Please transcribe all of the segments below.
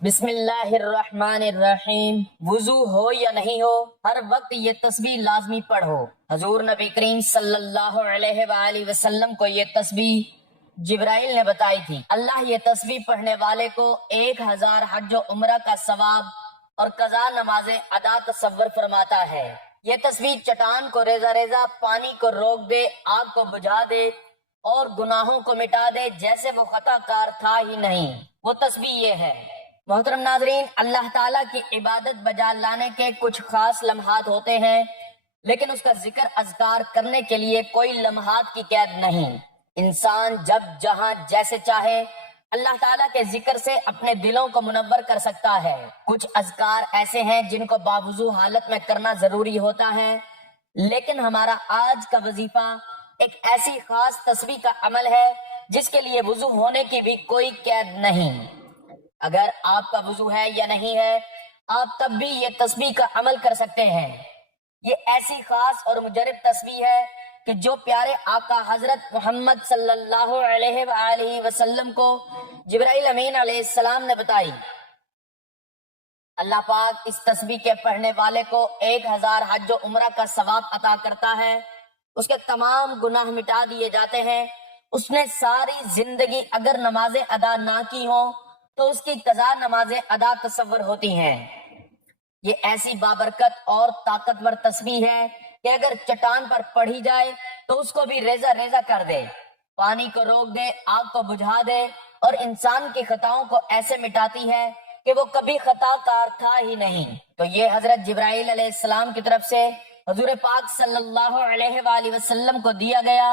بسم اللہ الرحمن الرحیم۔ وضو ہو یا نہیں ہو، ہر وقت یہ تسبیح لازمی پڑھو۔ حضور نبی کریم صلی اللہ علیہ وآلہ وسلم کو یہ تسبیح جبرائیل نے بتائی تھی۔ اللہ یہ تسبیح پڑھنے والے کو 1000 حج و عمرہ کا ثواب اور قضا نمازیں ادا تصور فرماتا ہے۔ یہ تسبیح چٹان کو ریزہ ریزہ، پانی کو روک دے، آگ کو بجھا دے اور گناہوں کو مٹا دے جیسے وہ خطا کار تھا ہی نہیں۔ وہ تسبیح یہ ہے۔ محترم ناظرین، اللہ تعالیٰ کی عبادت بجا لانے کے کچھ خاص لمحات ہوتے ہیں، لیکن اس کا ذکر اذکار کرنے کے لیے کوئی لمحات کی قید نہیں۔ انسان جب جہاں جیسے چاہے اللہ تعالیٰ کے ذکر سے اپنے دلوں کو منور کر سکتا ہے۔ کچھ اذکار ایسے ہیں جن کو باوضو حالت میں کرنا ضروری ہوتا ہے، لیکن ہمارا آج کا وظیفہ ایک ایسی خاص تسبیح کا عمل ہے جس کے لیے وضو ہونے کی بھی کوئی قید نہیں۔ اگر آپ کا وضو ہے یا نہیں ہے، آپ تب بھی یہ تسبیح کا عمل کر سکتے ہیں۔ یہ ایسی خاص اور مجرب تسبیح ہے کہ جو پیارے آقا حضرت محمد صلی اللہ علیہ وآلہ وسلم کو جبرائیل امین علیہ السلام نے بتائی۔ اللہ پاک اس تسبیح کے پڑھنے والے کو 1000 حج و عمرہ کا ثواب عطا کرتا ہے، اس کے تمام گناہ مٹا دیے جاتے ہیں۔ اس نے ساری زندگی اگر نمازیں ادا نہ کی ہوں تو اس کی قضا نمازیں ادا تصور ہوتی ہیں۔ یہ ایسی بابرکت اور طاقتور تسبیح ہے کہ اگر چٹان پر پڑھی جائے تو اس کو بھی ریزہ ریزہ کر دے، پانی کو روک دے، آگ کو بجھا دے اور انسان کی خطاؤں کو ایسے مٹاتی ہے کہ وہ کبھی خطا کار تھا ہی نہیں۔ تو یہ حضرت جبرائیل علیہ السلام کی طرف سے حضور پاک صلی اللہ علیہ وآلہ وسلم کو دیا گیا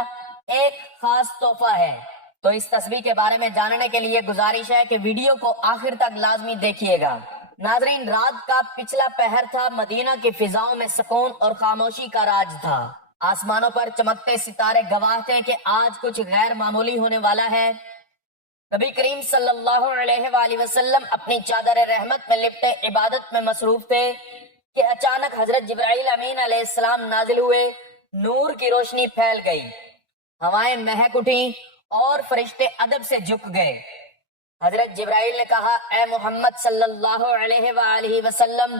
ایک خاص تحفہ ہے۔ تو اس تسبیح کے بارے میں جاننے کے لیے گزارش ہے کہ ویڈیو کو آخر تک لازمی دیکھیے گا۔ ناظرین، رات کا پچھلا پہر تھا، مدینہ کی فضاؤں میں سکون اور خاموشی کا راج تھا۔ آسمانوں پر چمکتے ستارے گواہ تھے کہ آج کچھ غیر معمولی ہونے والا ہے۔ نبی کریم صلی اللہ علیہ وآلہ وسلم اپنی چادر رحمت میں لپٹے عبادت میں مصروف تھے کہ اچانک حضرت جبرائیل امین علیہ السلام نازل ہوئے، نور کی روشنی پھیل گئی، ہوائیں مہک اٹھیں اور فرشتے ادب سے جھک گئے۔ حضرت جبرائیل نے کہا، اے محمد صلی اللہ علیہ وآلہ وسلم،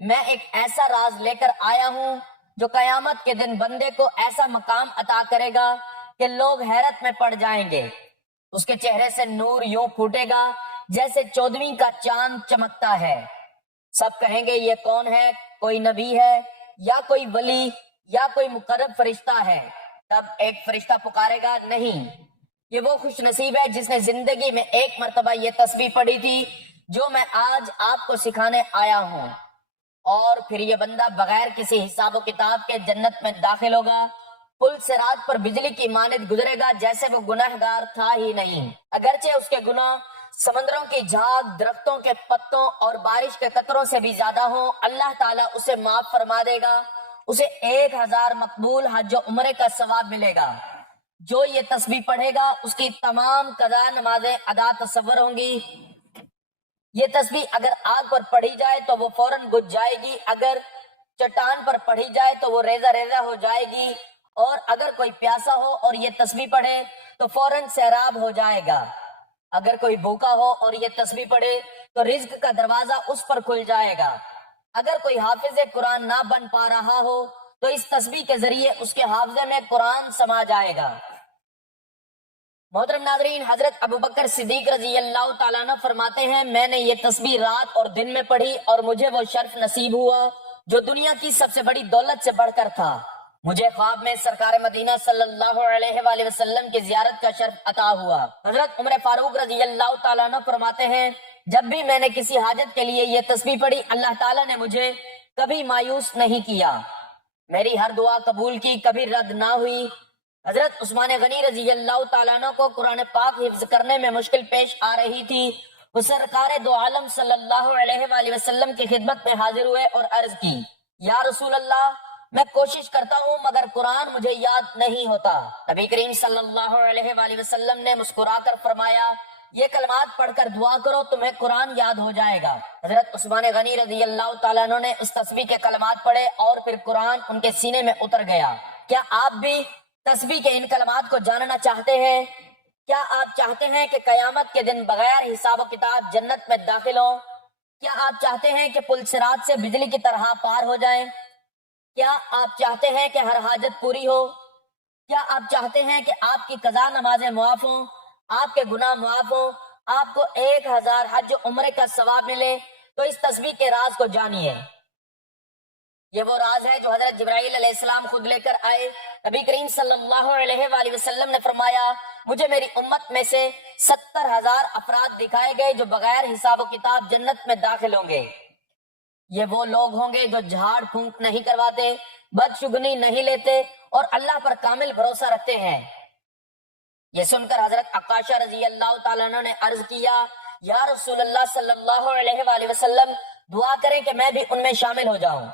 میں ایک ایسا راز لے کر آیا ہوں جو قیامت کے دن بندے کو ایسا مقام عطا کرے گا کہ لوگ حیرت میں پڑ جائیں گے۔ اس کے چہرے سے نور یوں پھوٹے گا جیسے 14ویں کا چاند چمکتا ہے۔ سب کہیں گے یہ کون ہے؟ کوئی نبی ہے یا کوئی ولی یا کوئی مقرب فرشتہ ہے؟ تب ایک فرشتہ پکارے گا، نہیں، یہ وہ خوش نصیب ہے جس نے زندگی میں ایک مرتبہ یہ تسبیح پڑھی تھی جو میں آج آپ کو سکھانے آیا ہوں، اور پھر یہ بندہ بغیر کسی حساب و کتاب کے جنت میں داخل ہوگا، پل صراط پر بجلی کی مانند گزرے گا جیسے وہ گناہگار تھا ہی نہیں۔ اگرچہ اس کے گناہ سمندروں کی جھاگ، درختوں کے پتوں اور بارش کے قطروں سے بھی زیادہ ہوں، اللہ تعالیٰ اسے معاف فرما دے گا، اسے 1000 مقبول حج و عمرے کا ثواب ملے گا۔ جو یہ تسبیح پڑھے گا اس کی تمام قضا نمازیں ادا تصور ہوں گی۔ یہ تسبیح اگر آگ پر پڑھی جائے تو وہ فوراً بجھ جائے گی، اگر چٹان پر پڑھی جائے تو وہ ریزہ ریزہ ہو جائے گی، اور اگر کوئی پیاسا ہو اور یہ تسبیح پڑھے تو فوراً سیراب ہو جائے گا۔ اگر کوئی بھوکا ہو اور یہ تسبیح پڑھے تو رزق کا دروازہ اس پر کھل جائے گا۔ اگر کوئی حافظ قرآن نہ بن پا رہا ہو تو اس تسبیح کے ذریعے اس کے حافظے میں قرآن سما جائے گا۔ محترم ناظرین، حضرت ابوبکر صدیق رضی اللہ تعالیٰ عنہ فرماتے ہیں، میں نے یہ تسبیح رات اور دن میں پڑھی اور مجھے وہ شرف نصیب ہوا جو دنیا کی سب سے بڑی دولت سے بڑھ کر تھا۔ مجھے خواب میں سرکار مدینہ صلی اللہ علیہ وآلہ وسلم کی زیارت کا شرف عطا ہوا۔ حضرت عمر فاروق رضی اللہ تعالیٰ عنہ فرماتے ہیں، جب بھی میں نے کسی حاجت کے لیے یہ تسبیح پڑھی، اللہ تعالیٰ نے مجھے کبھی مایوس نہیں کیا، میری ہر دعا قبول کی، کبھی رد نہ ہوئی۔ حضرت عثمان غنی رضی اللہ تعالیٰ عنہ کو قرآن پاک حفظ کرنے میں مشکل پیش آ رہی تھی۔ وہ سرکار دو عالم صلی اللہ علیہ وآلہ وسلم کی خدمت میں حاضر ہوئے اور عرض کی، یا رسول اللہ، میں کوشش کرتا ہوں مگر قرآن مجھے یاد نہیں ہوتا۔ نبی کریم صلی اللہ علیہ وآلہ وسلم نے مسکرا کر فرمایا، یہ کلمات پڑھ کر دعا کرو، تمہیں قرآن یاد ہو جائے گا۔ حضرت عثمان غنی رضی اللہ تعالیٰ عنہ نے اس تسبیح کے کلمات پڑھے اور پھر قرآن ان کے سینے میں اتر گیا۔ کیا آپ بھی تسبیح کے ان کلمات کو جاننا چاہتے ہیں؟ کیا آپ چاہتے ہیں کہ قیامت کے دن بغیر حساب و کتاب جنت میں داخل ہوں؟ کیا آپ چاہتے ہیں کہ پل صراط سے بجلی کی طرح پار ہو جائیں؟ کیا آپ چاہتے ہیں کہ ہر حاجت پوری ہو؟ کیا آپ چاہتے ہیں کہ آپ کی قضا نمازیں معاف ہوں، آپ کے گناہ معاف ہوں، آپ کو 1000 حج عمرے کا ثواب ملے؟ تو اس تسبیح کے راز کو جانیے۔ یہ وہ راز ہے جو حضرت جبرائیل علیہ السلام خود لے کر آئے۔ نبی کریم صلی اللہ علیہ وآلہ وسلم نے فرمایا، مجھے میری امت میں سے 70,000 افراد دکھائے گئے جو بغیر حساب و کتاب جنت میں داخل ہوں گے۔ یہ وہ لوگ ہوں گے جو جھاڑ پھونک نہیں کرواتے، بدشگنی نہیں لیتے اور اللہ پر کامل بھروسہ رکھتے ہیں۔ یہ سن کر حضرت عکاشہ رضی اللہ تعالیٰ عنہ نے عرض کیا، یا رسول اللہ صلی اللہ علیہ وآلہ وسلم، دعا کریں کہ میں بھی ان میں شامل ہو جاؤں۔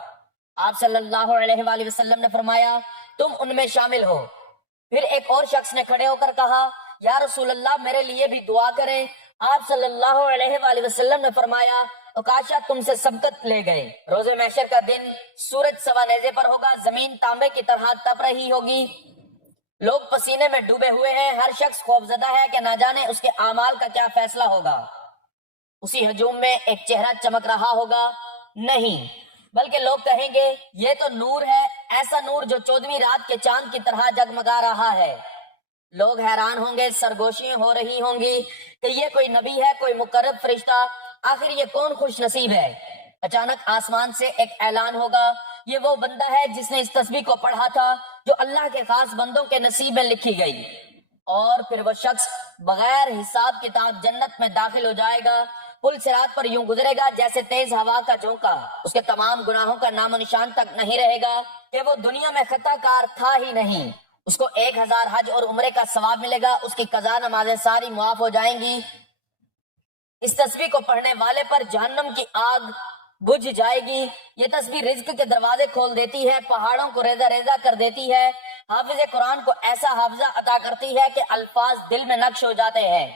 آپ صلی اللہ علیہ وآلہ وسلم نے فرمایا، تم ان میں شامل ہو۔ پھر ایک اور شخص نے کھڑے ہو کر کہا، یا رسول اللہ میرے لیے بھی دعا کریں۔ آپ صلی اللہ علیہ وآلہ وسلم نے فرمایا، عکاشہ تم سے سبقت لے گئے۔ روز محشر کا دن سورج سوا نیزے پر ہوگا، زمین تانبے کی طرح تپ رہی ہوگی، لوگ پسینے میں ڈوبے ہوئے ہیں، ہر شخص خوفزدہ ہے کہ نہ جانے اس کے اعمال کا کیا فیصلہ ہوگا۔ اسی ہجوم میں ایک چہرہ چمک رہا ہوگا، نہیں بلکہ لوگ کہیں گے یہ تو نور ہے، ایسا نور جو 14ویں رات کے چاند کی طرح جگمگا رہا ہے۔ لوگ حیران ہوں گے، سرگوشیاں ہو رہی ہوں گی کہ یہ کوئی نبی ہے، کوئی مقرب فرشتہ، آخر یہ کون خوش نصیب ہے۔ اچانک آسمان سے ایک اعلان ہوگا، یہ وہ بندہ ہے جس نے اس تسبیح کو پڑھا تھا جو اللہ کے خاص بندوں کے نصیب میں لکھی گئی، اور پھر وہ شخص بغیر حساب کتاب جنت میں داخل ہو جائے گا۔ پل صراط پر یوں گزرے گا جیسے تیز ہوا کا جھونکا، اس کے تمام گناہوں کا نام و نشان تک نہیں رہے گا کہ وہ دنیا میں خطا کار تھا ہی نہیں۔ اس کو 1000 حج اور عمرے کا ثواب ملے گا، اس کی قضا نمازیں ساری معاف ہو جائیں گی۔ اس تسبیح کو پڑھنے والے پر جہنم کی آگ بجھ جائے گی۔ یہ تسبیح رزق کے دروازے کھول دیتی ہے، پہاڑوں کو ریزہ ریزہ کر دیتی ہے، حافظ قرآن کو ایسا حافظہ عطا کرتی ہے کہ الفاظ دل میں نقش ہو جاتے ہیں۔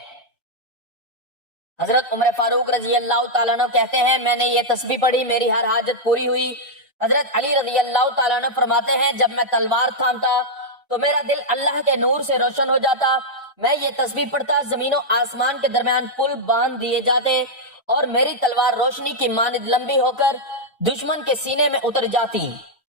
حضرت عمر فاروق رضی اللہ تعالیٰ عنہ کہتے ہیں، میں نے یہ تسبیح پڑھی، میری ہر حاجت پوری ہوئی۔ حضرت علی رضی اللہ تعالیٰ عنہ فرماتے ہیں، جب میں تلوار تھامتا تو میرا دل اللہ کے نور سے روشن ہو جاتا، میں یہ تسبیح پڑھتا، زمین و آسمان کے درمیان پل باندھ دیے جاتے اور میری تلوار روشنی کی مانند لمبی ہو کر دشمن کے سینے میں اتر جاتی،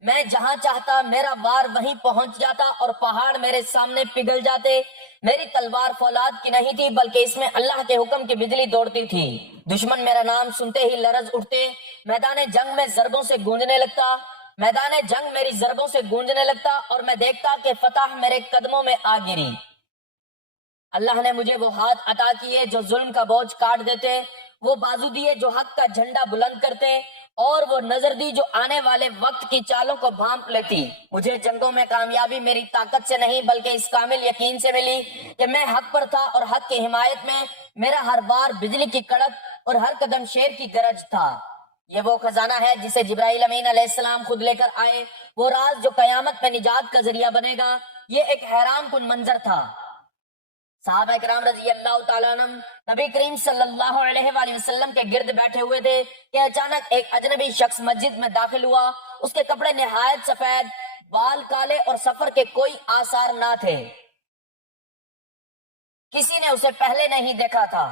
میں جہاں چاہتا میرا وار وہیں پہنچ جاتا اور پہاڑ میرے سامنے پگھل جاتے۔ میری تلوار فولاد کی نہیں تھی بلکہ اس میں اللہ کے حکم کی بجلی دوڑتی تھی، دشمن میرا نام سنتے ہی لرز اٹھتے، میدان جنگ میں ضربوں سے گونجنے لگتا، میدان جنگ میری ضربوں سے گونجنے لگتا اور میں دیکھتا کہ فتح میرے قدموں میں آ گری۔ اللہ نے مجھے وہ ہاتھ عطا کیے جو ظلم کا بوجھ کاٹ دیتے، وہ بازو دیے جو حق کا جھنڈا بلند کرتے، اور وہ نظر دی جو آنے والے وقت کی چالوں کو بھانپ لیتی۔ مجھے جنگوں میں کامیابی میری طاقت سے نہیں بلکہ اس کامل یقین سے ملی کہ میں حق پر تھا اور حق کی حمایت میں میرا ہر بار بجلی کی کڑک اور ہر قدم شیر کی گرج تھا۔ یہ وہ خزانہ ہے جسے جبرائیل امین علیہ السلام خود لے کر آئے، وہ راز جو قیامت میں نجات کا ذریعہ بنے گا۔ یہ ایک حیران کن منظر تھا۔ صحابہ کرام رضی اللہ تعالیٰ عنہ نبی کریم صلی اللہ علیہ وآلہ وسلم کے گرد بیٹھے ہوئے تھے کہ اچانک ایک اجنبی شخص مسجد میں داخل ہوا، اس کے کپڑے نہایت سفید، بال کالے اور سفر کے کوئی آثار نہ تھے، کسی نے اسے پہلے نہیں دیکھا تھا۔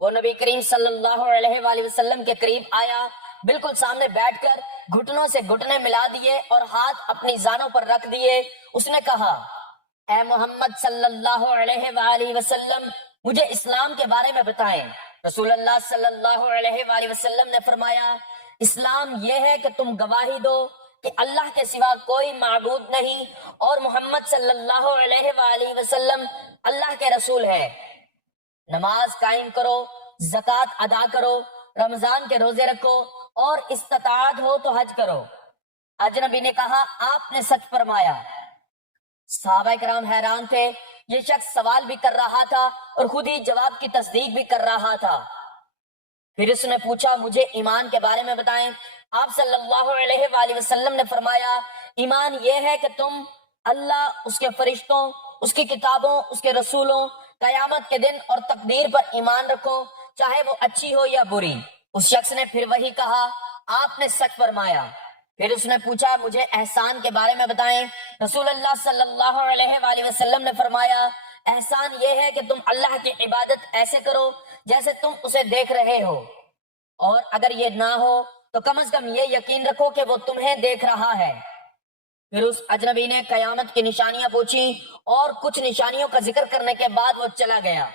وہ نبی کریم صلی اللہ علیہ وآلہ وسلم کے قریب آیا، بالکل سامنے بیٹھ کر گھٹنوں سے گھٹنے ملا دیے اور ہاتھ اپنی زانوں پر رکھ دیے۔ اس نے کہا، اے محمد صلی اللہ علیہ وآلہ وسلم، مجھے اسلام کے بارے میں بتائیں۔ رسول اللہ صلی اللہ علیہ وآلہ وسلم نے فرمایا، اسلام یہ ہے کہ تم گواہی دو کہ اللہ کے سوا کوئی معبود نہیں اور محمد صلی اللہ علیہ وآلہ وسلم اللہ کے رسول ہے، نماز قائم کرو، زکوٰۃ ادا کرو، رمضان کے روزے رکھو اور استطاعت ہو تو حج کرو۔ اجنبی نے کہا، آپ نے سچ فرمایا۔ صحابہ کرام حیران تھے، یہ شخص سوال بھی کر رہا تھا اور خود ہی جواب کی تصدیق بھی کر رہا تھا۔ پھر اس نے پوچھا، مجھے ایمان کے بارے میں بتائیں۔ آپ صلی اللہ علیہ وآلہ وسلم نے فرمایا، ایمان یہ ہے کہ تم اللہ، اس کے فرشتوں، اس کی کتابوں، اس کے رسولوں، قیامت کے دن اور تقدیر پر ایمان رکھو، چاہے وہ اچھی ہو یا بری۔ اس شخص نے پھر وہی کہا، آپ نے سچ فرمایا۔ پھر اس نے پوچھا، مجھے احسان کے بارے میں بتائیں۔ رسول اللہ صلی اللہ علیہ وآلہ وسلم نے فرمایا، احسان یہ ہے کہ تم اللہ کی عبادت ایسے کرو جیسے تم اسے دیکھ رہے ہو، اور اگر یہ نہ ہو تو کم از کم یہ یقین رکھو کہ وہ تمہیں دیکھ رہا ہے۔ پھر اس اجنبی نے قیامت کی نشانیاں پوچھی اور کچھ نشانیوں کا ذکر کرنے کے بعد وہ چلا گیا۔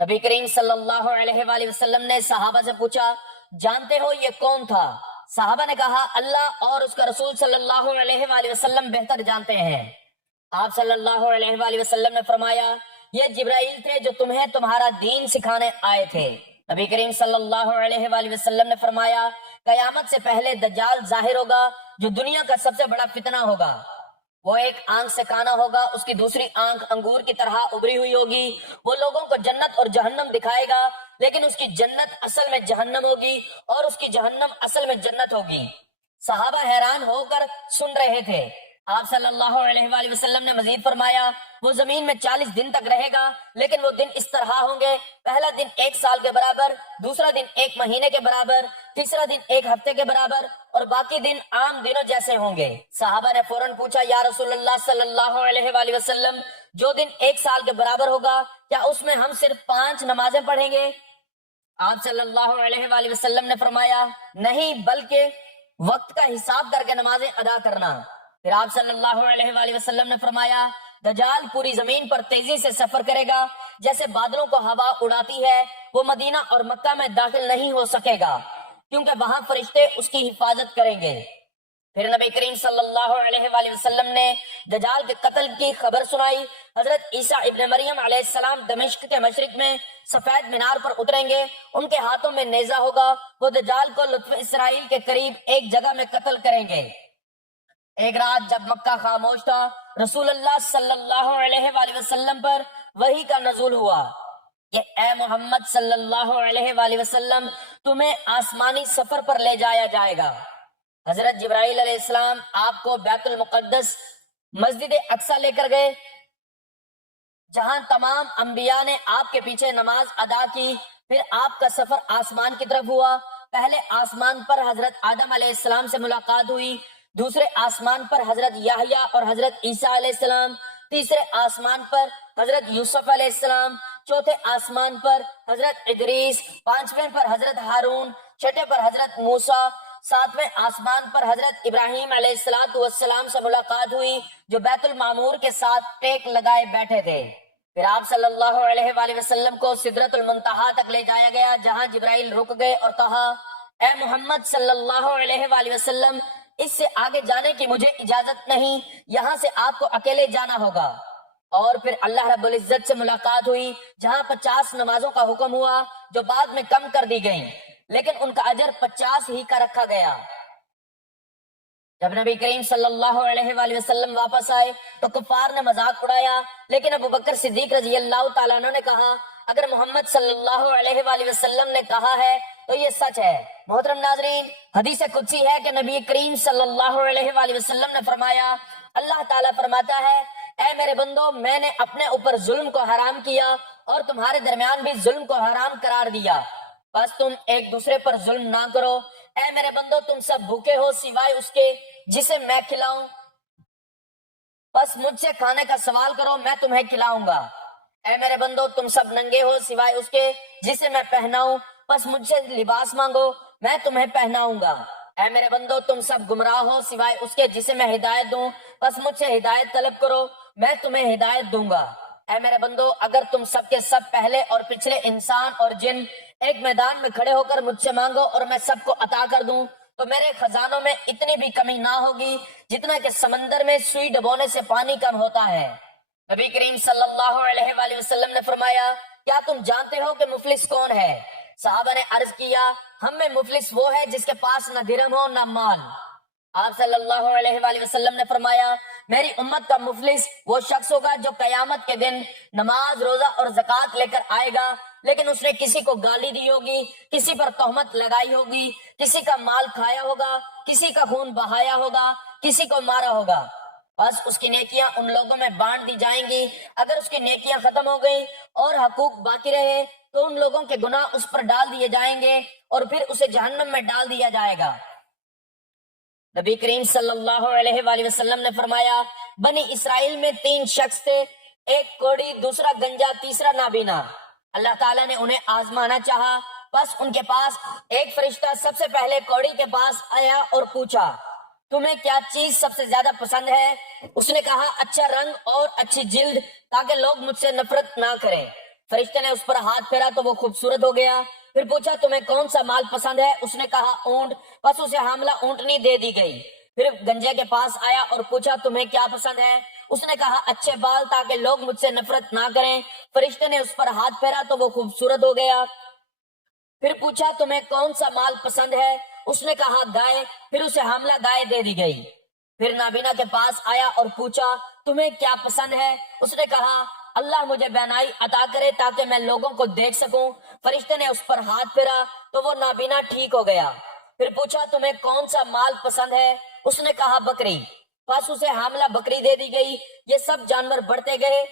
نبی کریم صلی اللہ علیہ وآلہ وسلم نے صحابہ سے پوچھا، جانتے ہو یہ کون تھا؟ صحابہ نے کہا، اللہ اور اس کا رسول صلی اللہ علیہ وآلہ وسلم بہتر جانتے ہیں۔ آپ صلی اللہ علیہ وآلہ وسلم نے فرمایا، یہ جبرائیل تھے جو تمہیں تمہارا دین سکھانے آئے تھے۔ نبی کریم صلی اللہ علیہ وآلہ وسلم نے فرمایا، قیامت سے پہلے دجال ظاہر ہوگا جو دنیا کا سب سے بڑا فتنہ ہوگا۔ وہ ایک آنکھ سے کانا ہوگا، اس کی دوسری آنکھ انگور کی طرح ابری ہوئی ہوگی۔ وہ لوگوں کو جنت اور جہنم دکھائے گا، لیکن اس کی جنت اصل میں جہنم ہوگی اور اس کی جہنم اصل میں جنت ہوگی۔ صحابہ حیران ہو کر سن رہے تھے۔ آپ صلی اللہ علیہ وآلہ وسلم نے مزید فرمایا، وہ زمین میں 40 دن تک رہے گا، لیکن وہ دن اس طرح ہوں گے، پہلا دن 1 سال کے برابر، دوسرا دن 1 مہینے کے برابر، تیسرا دن 1 ہفتے کے برابر، اور باقی دن عام دنوں جیسے ہوں گے۔ صحابہ نے فوراً پوچھا، یا رسول اللہ صلی اللہ علیہ وآلہ وسلم، جو دن 1 سال کے برابر ہوگا کیا اس میں ہم صرف 5 نمازیں پڑھیں گے؟ آپ صلی اللہ علیہ وآلہ وسلم نے فرمایا، نہیں، بلکہ وقت کا حساب کر کے نمازیں ادا کرنا۔ پھر آپ صلی اللہ علیہ وآلہ وسلم نے فرمایا، دجال پوری زمین پر تیزی سے سفر کرے گا، جیسے بادلوں کو ہوا اڑاتی ہے۔ وہ مدینہ اور مکہ میں داخل نہیں ہو سکے گا، کیونکہ وہاں فرشتے اس کی حفاظت کریں گے۔ پھر نبی کریم صلی اللہ علیہ وآلہ وسلم نے دجال کے قتل کی خبر سنائی۔ حضرت عیسیٰ ابن مریم علیہ السلام دمشق کے مشرق میں سفید مینار پر اتریں گے، ان کے ہاتھوں میں نیزہ ہوگا، وہ دجال کو لطف اسرائیل کے قریب ایک جگہ میں قتل کریں گے۔ ایک رات جب مکہ خاموش تھا، رسول اللہ صلی اللہ علیہ وآلہ وسلم پر وحی کا نزول ہوا کہ اے محمد صلی اللہ علیہ وآلہ وسلم، تمہیں آسمانی سفر پر لے جایا جائے گا۔ حضرت جبرائیل علیہ السلام آپ کو بیت المقدس مسجد اقصی لے کر گئے، جہاں تمام انبیاء نے آپ کے پیچھے نماز ادا کی۔ پھر آپ کا سفر آسمان کی طرف ہوا۔ پہلے آسمان پر حضرت آدم علیہ السلام سے ملاقات ہوئی، دوسرے آسمان پر حضرت یحییٰ اور حضرت عیسیٰ علیہ السلام، تیسرے آسمان پر حضرت یوسف علیہ السلام، چوتھے آسمان پر حضرت ادریس، پانچویں پر حضرت ہارون، چھٹے پر حضرت موسیٰ، ساتویں آسمان پر حضرت ابراہیم علیہ السلام سے ملاقات ہوئی، جو بیت المعمور کے ساتھ ٹیک لگائے بیٹھے تھے۔ پھر آپ صلی اللہ علیہ وآلہ وسلم کو سدرۃ المنتہا تک لے جایا گیا، جہاں جبرائیل رک گئے اور کہا، اے محمد صلی اللہ علیہ وآلہ وسلم، اس سے آگے جانے کی مجھے اجازت نہیں، یہاں سے آپ کو اکیلے جانا ہوگا۔ اور پھر اللہ رب العزت سے ملاقات ہوئی، جہاں 50 نمازوں کا حکم ہوا، جو بعد میں کم کر دی گئیں، لیکن ان کا اجر 50 ہی کا رکھا گیا۔ جب نبی کریم صلی اللہ علیہ وآلہ وسلم واپس آئے تو کفار نے مذاق اڑایا، لیکن ابو بکر صدیق رضی اللہ تعالیٰ عنہ نے کہا، اگر محمد صلی اللہ علیہ وآلہ وسلم نے کہا ہے تو یہ سچ ہے۔ محترم ناظرین، حدیث قدسی ہے کہ نبی کریم صلی اللہ علیہ وآلہ وسلم نے فرمایا، اللہ تعالیٰ فرماتا ہے، اے میرے بندو، میں نے اپنے اوپر ظلم کو حرام کیا اور تمہارے درمیان بھی ظلم کو حرام قرار دیا، بس تم ایک دوسرے پر ظلم نہ کرو۔ اے میرے بندو، تم سب بھوکے ہو سوائے اس کے جسے میں کھلاؤں، بس مجھ سے کھانے کا سوال کرو، میں تمہیں کھلاؤں گا۔ اے میرے بندو، تم سب ننگے ہو سوائے اس کے جسے میں پہناؤں، بس مجھ سے لباس مانگو، میں تمہیں پہناؤں گا۔ اے میرے بندو، تم سب گمراہ ہو سوائے اس کے جسے میں ہدایت دوں، بس مجھ سے ہدایت طلب کرو، میں تمہیں ہدایت دوں گا۔ اے میرے بندو، اگر تم سب کے سب پہلے اور پچھلے انسان اور جن ایک میدان میں کھڑے ہو کر مجھ سے مانگو اور میں سب کو عطا کر دوں، تو میرے خزانوں میں اتنی بھی کمی نہ ہوگی جتنا کہ سمندر میں سوئی ڈبونے سے پانی کم ہوتا ہے۔ نبی کریم صلی اللہ علیہ وآلہ وسلم نے فرمایا، کیا تم جانتے ہو کہ مفلس کون ہے؟ صحابہ نے عرض کیا، ہم میں مفلس وہ ہے جس کے پاس نہ درہم ہو نہ مال۔ آپ صلی اللہ علیہ وآلہ وسلم نے فرمایا، میری امت کا مفلس وہ شخص ہوگا جو قیامت کے دن نماز، روزہ اور زکوٰۃ لے کر آئے گا، لیکن اس نے کسی کو گالی دی ہوگی، کسی پر تہمت لگائی ہوگی، کسی کا مال کھایا ہوگا، کسی کا خون بہایا ہوگا، کسی کو مارا ہوگا، بس اس کی نیکیاں ان لوگوں میں بانٹ دی جائیں گی۔ اگر اس کی نیکیاں ختم ہو گئی اور حقوق باقی رہے تو ان لوگوں کے گناہ اس پر ڈال دیے جائیں گے اور پھر اسے جہنم میں ڈال دیا جائے گا۔ نبی کریم صلی اللہ علیہ وآلہ وسلم نے فرمایا، بنی اسرائیل میں 3 شخص تھے، ایک کوڑی، دوسرا گنجا، تیسرا نابینا۔ اللہ تعالیٰ نے انہیں آزمانا چاہا، بس ان کے پاس ایک فرشتہ سب سے پہلے کوڑی کے پاس آیا اور پوچھا تمہیں کیا چیز سب سے زیادہ پسند ہے؟ اس نے کہا اچھا رنگ اور اچھی جلد، تاکہ لوگ مجھ سے نفرت نہ کریں۔ فرشتے نے اس پر ہاتھ پھیرا تو وہ خوبصورت ہو گیا۔ پھر پوچھا تمہیں کون سا مال پسند ہے؟ اس نے کہا اونٹ، بس اسے حاملہ اونٹنی دے دی گئی۔ پھر گنجے کے پاس آیا اور پوچھا تمہیں کیا پسند ہے؟ اس نے کہا اچھے بال، تاکہ لوگ مجھ سے نفرت نہ کریں۔ فرشتے نے اس پر ہاتھ پھیرا تو وہ خوبصورت ہو گیا۔ پھر پوچھا تمہیں کون سا مال پسند ہے؟ اس نے کہا گائے، پھر اسے حاملہ گائے دے دی گئی۔ پھر نابینا کے پاس آیا اور پوچھا تمہیں کیا پسند ہے؟ اس نے کہا اللہ مجھے بینائی عطا کرے تاکہ میں لوگوں کو دیکھ سکوں۔ فرشتے نے اس پر ہاتھ پھیرا تو وہ نابینا ٹھیک ہو گیا۔ پھر پوچھا تمہیں کون سا مال پسند ہے؟ اس نے کہا بکری، پس اسے حاملہ بکری دے دی گئی۔ یہ سب جانور بڑھتے گئے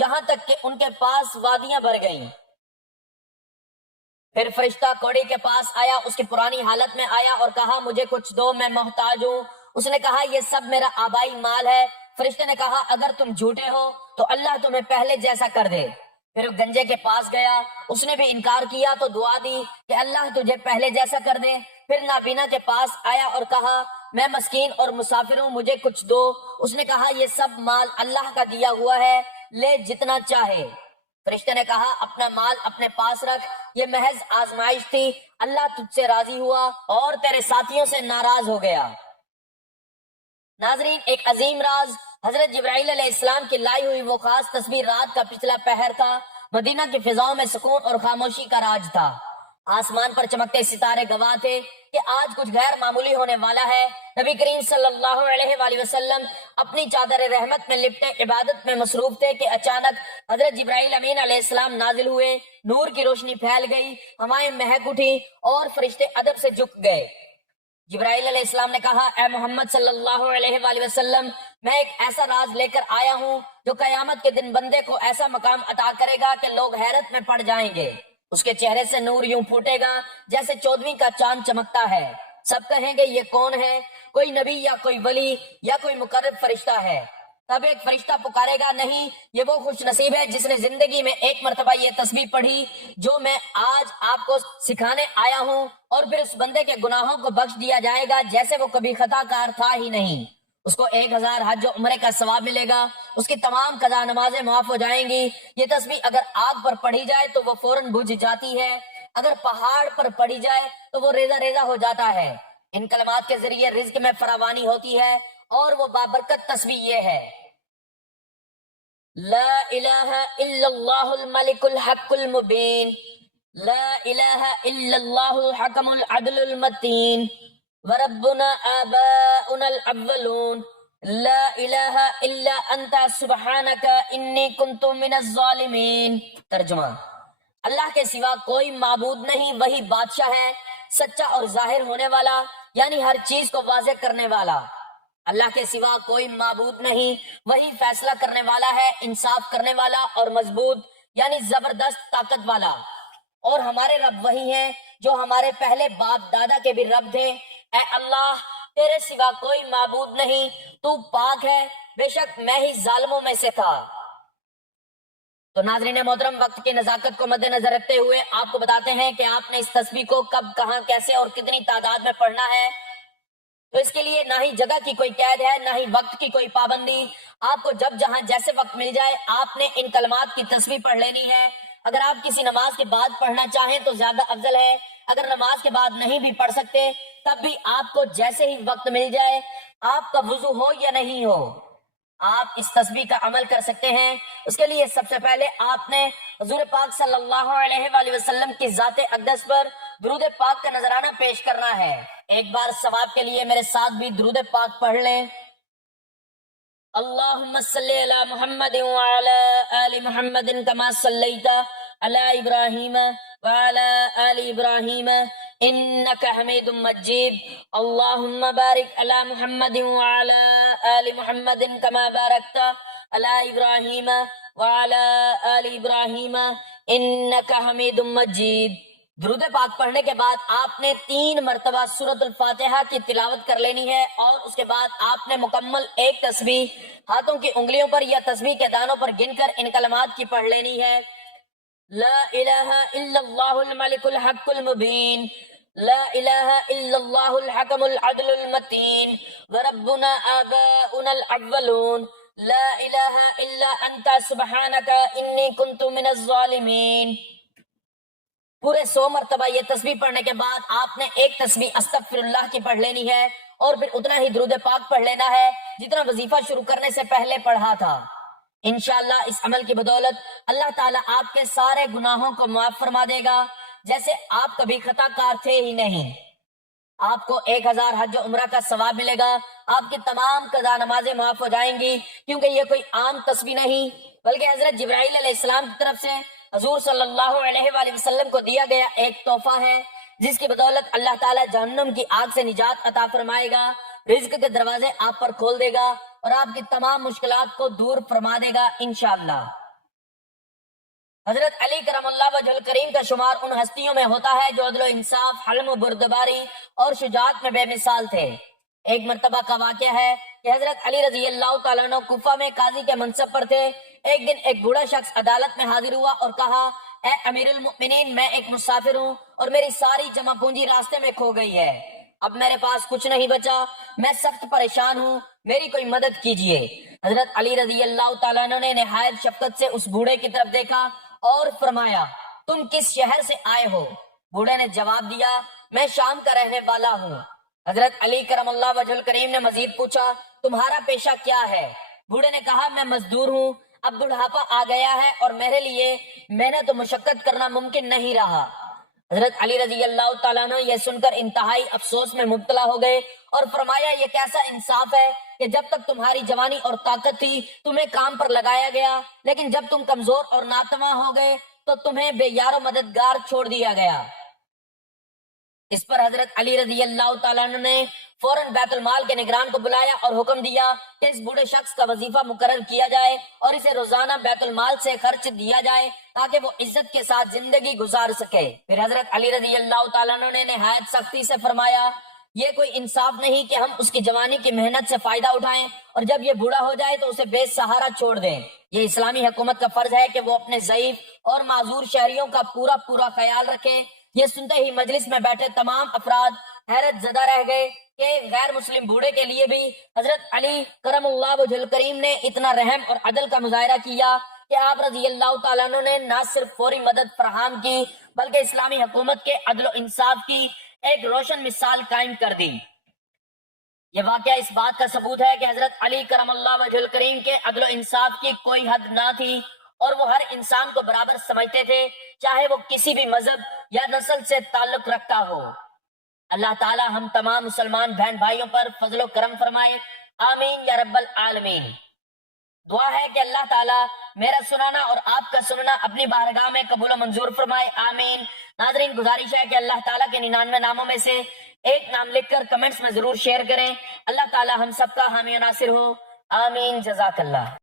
یہاں تک کہ ان کے پاس وادیاں بھر گئیں۔ پھر فرشتہ کوڑی کے پاس آیا، اس کی پرانی حالت میں آیا اور کہا مجھے کچھ دو، میں محتاج ہوں۔ اس نے کہا یہ سب میرا آبائی مال ہے۔ فرشتے نے کہا اگر تم جھوٹے ہو تو اللہ تمہیں پہلے جیسا کر دے۔ پھر گنجے کے پاس گیا، اس نے بھی انکار کیا تو دعا دی کہ اللہ تجھے پہلے جیسا کر دے۔ پھر نابینا کے پاس آیا اور کہا میں مسکین اور مسافر ہوں، مجھے کچھ دو۔ اس نے کہا یہ سب مال اللہ کا دیا ہوا ہے، لے جتنا چاہے۔ فرشتے نے کہا اپنا مال اپنے پاس رکھ، یہ محض آزمائش تھی، اللہ تجھ سے راضی ہوا اور تیرے ساتھیوں سے ناراض ہو گیا۔ ناظرین، ایک عظیم راز حضرت جبرائیل علیہ السلام کی لائی ہوئی وہ خاص تصویر رات کا پچھلا پہر تھا۔ مدینہ کی فضاؤں میں سکون اور خاموشی کا راج تھا۔ آسمان پر چمکتے ستارے گواہ تھے کہ آج کچھ غیر معمولی ہونے والا ہے۔ نبی کریم صلی اللہ علیہ وآلہ وسلم اپنی چادر رحمت میں لپٹے عبادت میں مصروف تھے کہ اچانک حضرت جبرائیل امین علیہ السلام نازل ہوئے۔ نور کی روشنی پھیل گئی، ہوائیں مہک اٹھی اور فرشتے ادب سے جھک گئے۔ جبرائیل علیہ السلام نے کہا اے محمد صلی اللہ علیہ وآلہ وسلم، میں ایک ایسا راز لے کر آیا ہوں جو قیامت کے دن بندے کو ایسا مقام عطا کرے گا کہ لوگ حیرت میں پڑ جائیں گے۔ اس کے چہرے سے نور یوں پھوٹے گا جیسے 14ویں کا چاند چمکتا ہے۔ سب کہیں گے یہ کون ہے؟ کوئی نبی یا کوئی ولی یا کوئی مقرب فرشتہ ہے۔ تب ایک فرشتہ پکارے گا نہیں، یہ وہ خوش نصیب ہے جس نے زندگی میں ایک مرتبہ یہ تسبیح پڑھی جو میں آج آپ کو سکھانے آیا ہوں، اور پھر اس بندے کے گناہوں کو بخش دیا جائے گا جیسے وہ کبھی خطا کار تھا ہی نہیں۔ اس کو 1000 حج و عمرے کا ثواب ملے گا، اس کی تمام قضا نمازیں معاف ہو جائیں گی۔ یہ تسبیح اگر آگ پر پڑھی جائے تو وہ فوراً بجھ جاتی ہے، اگر پہاڑ پر پڑھی جائے تو وہ ریزہ ریزہ ہو جاتا ہے۔ ان کلمات کے ذریعے رزق میں فراوانی ہوتی ہے، اور وہ بابرکت تسبیح یہ ہے لا الہ الا اللہ الملک الحق المبین، لا الہ الا اللہ الحکم العدل المتین، وربنا آباؤنا الاولون، لا الہ الا انت سبحانک انی کنت من الظالمین۔ ترجمہ: اللہ کے سوا کوئی معبود نہیں، وہی بادشاہ ہے، سچا اور ظاہر ہونے والا، یعنی ہر چیز کو واضح کرنے والا۔ اللہ کے سوا کوئی معبود نہیں، وہی فیصلہ کرنے والا ہے، انصاف کرنے والا اور مضبوط یعنی زبردست طاقت والا۔ اور ہمارے رب وہی ہیں جو ہمارے پہلے باپ دادا کے بھی رب تھے۔ اے اللہ، تیرے سوا کوئی معبود نہیں، تو پاک ہے، بے شک میں ہی ظالموں میں سے تھا۔ تو ناظرین محترم، وقت کی نزاکت کو مد نظر رکھتے ہوئے آپ کو بتاتے ہیں کہ آپ نے اس تسبیح کو کب، کہاں، کیسے اور کتنی تعداد میں پڑھنا ہے۔ تو اس کے لیے نہ ہی جگہ کی کوئی قید ہے، نہ ہی وقت کی کوئی پابندی۔ آپ کو جب جہاں جیسے وقت مل جائے آپ نے ان کلمات کی تسبیح پڑھ لینی ہے۔ اگر آپ کسی نماز کے بعد پڑھنا چاہیں تو زیادہ افضل ہے، اگر نماز کے بعد نہیں بھی پڑھ سکتے تب بھی آپ کو جیسے ہی وقت مل جائے، آپ کا وضو ہو یا نہیں ہو، آپ اس تسبیح کا عمل کر سکتے ہیں۔ اس کے لیے سب سے پہلے آپ نے حضور پاک صلی اللہ علیہ وآلہ وسلم کی ذات اقدس پر درود پاک کا نذرانہ پیش کرنا ہے۔ ایک بار ثواب کے لیے میرے ساتھ بھی درود پاک پڑھ لیں۔ اللہم صلی علی محمد وعلی آل محمد کما صلیت علی ابراہیم وعلی آل ابراہیم انک حمید مجید۔ اللہم بارک علی محمد وعلی آل محمد کما بارکت علی ابراہیم وعلی آل ابراہیم انک حمید مجید۔ درود پاک پڑھنے کے بعد آپ نے 3 مرتبہ سورۃ الفاتحہ کی تلاوت کر لینی ہے، اور اس کے بعد آپ نے مکمل ایک تسبیح ہاتھوں کی انگلیوں پر یا تسبیح کے دانوں پر گن کر ان کلمات کی پڑھ لینی ہے: لا الہ الا اللہ الملک الحق المبین، لا الہ الا اللہ الحکم العدل المتین، وربنا آباؤنا الاولون، لا الہ الا انت سبحانک انی کنت من الظالمین۔ پورے 100 مرتبہ یہ تسبیح پڑھنے کے بعد آپ نے ایک تسبیح استغفر اللہ کی پڑھ لینی ہے، اور پھر اتنا ہی درود پاک پڑھ لینا ہے جتنا وظیفہ شروع کرنے سے پہلے پڑھا تھا۔ انشاءاللہ اس عمل کی بدولت اللہ تعالیٰ آپ کے سارے گناہوں کو معاف فرما دے گا، جیسے آپ کبھی خطا کار تھے ہی نہیں۔ آپ کو 1000 حج و عمرہ کا ثواب ملے گا، آپ کی تمام قضا نمازیں معاف ہو جائیں گی، کیونکہ یہ کوئی عام تسبیح نہیں بلکہ حضرت جبرائیل علیہ السلام کی طرف سے حضور صلی اللہ علیہ وآلہ وسلم کو دیا گیا ایک تحفہ ہے، جس کی بدولت اللہ تعالیٰ جہنم کی آگ سے نجات عطا فرمائے گا، رزق کے دروازے آپ پر کھول دے گا، اور آپ کی تمام مشکلات کو دور فرما دے گا انشاءاللہ۔ حضرت علی کرم اللہ وجہ الکریم کا شمار ان ہستیوں میں ہوتا ہے جو عدل و انصاف، حلم و بردباری اور شجاعت میں بے مثال تھے۔ ایک مرتبہ کا واقعہ ہے کہ حضرت علی رضی اللہ تعالیٰ عنہ کوفہ میں قاضی کے منصب پر تھے۔ ایک دن ایک بوڑھا شخص عدالت میں حاضر ہوا اور کہا: اے امیر المؤمنین، میں ایک مسافر ہوں اور میری ساری جمع پونجی راستے میں کھو گئی ہے، اب میرے پاس کچھ نہیں بچا، میں سخت پریشان ہوں، میری کوئی مدد کیجیے۔ حضرت علی رضی اللہ تعالیٰ عنہ نے نہایت شفقت سے اس بوڑھے کی طرف دیکھا اور فرمایا: تم کس شہر سے آئے ہو؟ بوڑھے نے جواب دیا: میں شام کا رہنے والا ہوں۔ حضرت علی کرم اللہ وجہ الکریم نے مزید پوچھا: تمہارا پیشہ کیا ہے؟ بوڑھے نے کہا: میں مزدور ہوں، اب بڑھاپا آ گیا ہے اور میرے لیے محنت و مشقت کرنا ممکن نہیں رہا۔ حضرت علی رضی اللہ تعالیٰ عنہ یہ سن کر انتہائی افسوس میں مبتلا ہو گئے اور فرمایا: یہ کیسا انصاف ہے کہ جب تک تمہاری جوانی اور طاقت تھی تمہیں کام پر لگایا گیا، لیکن جب تم کمزور اور ناتواں ہو گئے تو تمہیں بے یار و مددگار چھوڑ دیا گیا۔ اس پر حضرت علی رضی اللہ تعالیٰ عنہ نے فوراً بیت المال کے نگران کو بلایا اور حکم دیا کہ اس بوڑھے شخص کا وظیفہ مقرر کیا جائے اور اسے روزانہ بیت المال سے خرچ دیا جائے تاکہ وہ عزت کے ساتھ زندگی گزار سکے۔ پھر حضرت علی رضی اللہ تعالیٰ عنہ نے نہایت سختی سے فرمایا: یہ کوئی انصاف نہیں کہ ہم اس کی جوانی کی محنت سے فائدہ اٹھائیں اور جب یہ بوڑھا ہو جائے تو اسے بے سہارا چھوڑ دیں۔ یہ اسلامی حکومت کا فرض ہے کہ وہ اپنے ضعیف اور معذور شہریوں کا پورا خیال رکھے۔ یہ سنتے ہی مجلس میں بیٹھے تمام افراد حیرت زدہ رہ گئے کہ غیر مسلم بوڑھے کے لیے بھی حضرت علی کرم اللہ وجہ الکریم نے اتنا رحم اور عدل کا مظاہرہ کیا کہ آپ رضی اللہ تعالیٰ عنہ نے نہ صرف فوری مدد فراہم کی بلکہ اسلامی حکومت کے عدل و انصاف کی ایک روشن مثال قائم کر دی۔ یہ واقعہ اس بات کا ثبوت ہے کہ حضرت علی کرم اللہ وجہ الکریم کے عدل و انصاف کی کوئی حد نہ تھی اور وہ ہر انسان کو برابر سمجھتے تھے، چاہے وہ کسی بھی مذہب یا نسل سے تعلق رکھتا ہو۔ اللہ تعالی ہم تمام مسلمان بہن بھائیوں پر فضل و کرم فرمائے، آمین یا رب العالمین۔ دعا ہے کہ اللہ تعالیٰ میرا سنانا اور آپ کا سننا اپنی بارگاہ میں قبول و منظور فرمائے، آمین۔ ناظرین، گزارش ہے کہ اللہ تعالیٰ کے 99 ناموں میں سے ایک نام لکھ کر کمنٹس میں ضرور شیئر کریں۔ اللہ تعالیٰ ہم سب کا حامی و ناصر ہو، آمین۔ جزاک اللہ۔